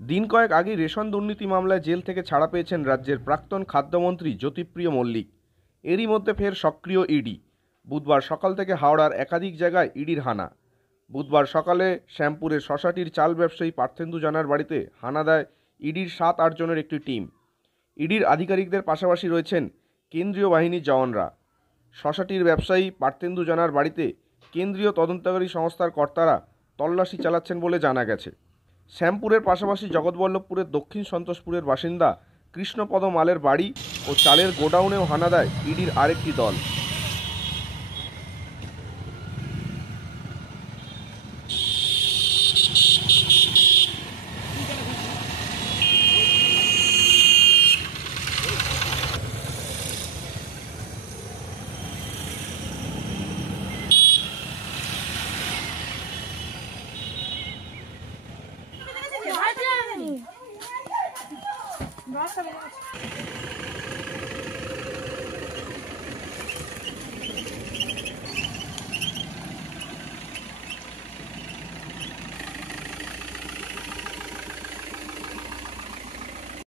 দিন কয়েক আগেই রেশন দুর্নীতি মামলায় জেল থেকে ছাড়া পেয়েছেন রাজ্যের প্রাক্তন খাদ্যমন্ত্রী জ্যোতিপ্রিয় মল্লিক। এরই মধ্যে ফের সক্রিয় ইডি। বুধবার সকাল থেকে হাওড়ার একাধিক জায়গায় ইডির হানা। বুধবার সকালে শ্যামপুরের শশাটির চাল ব্যবসায়ী পার্থেন্দু জানার বাড়িতে হানা দেয় ইডির 7-8 জনের একটি টিম। ইডির আধিকারিকদের পাশাপাশি রয়েছেন কেন্দ্রীয় বাহিনীর জওয়ানরা। শশাটির ব্যবসায়ী পার্থেন্দু জানার বাড়িতে কেন্দ্রীয় তদন্তকারী সংস্থার কর্তারা তল্লাশি চালাচ্ছেন বলে জানা গেছে। শ্যামপুরের পাশাপাশি জগৎবল্লভপুরের দক্ষিণ সন্তোষপুরের বাসিন্দা কৃষ্ণপদ মালের বাড়ি ও চালের গোডাউনেও হানা দেয় ইডির আরেকটি দল।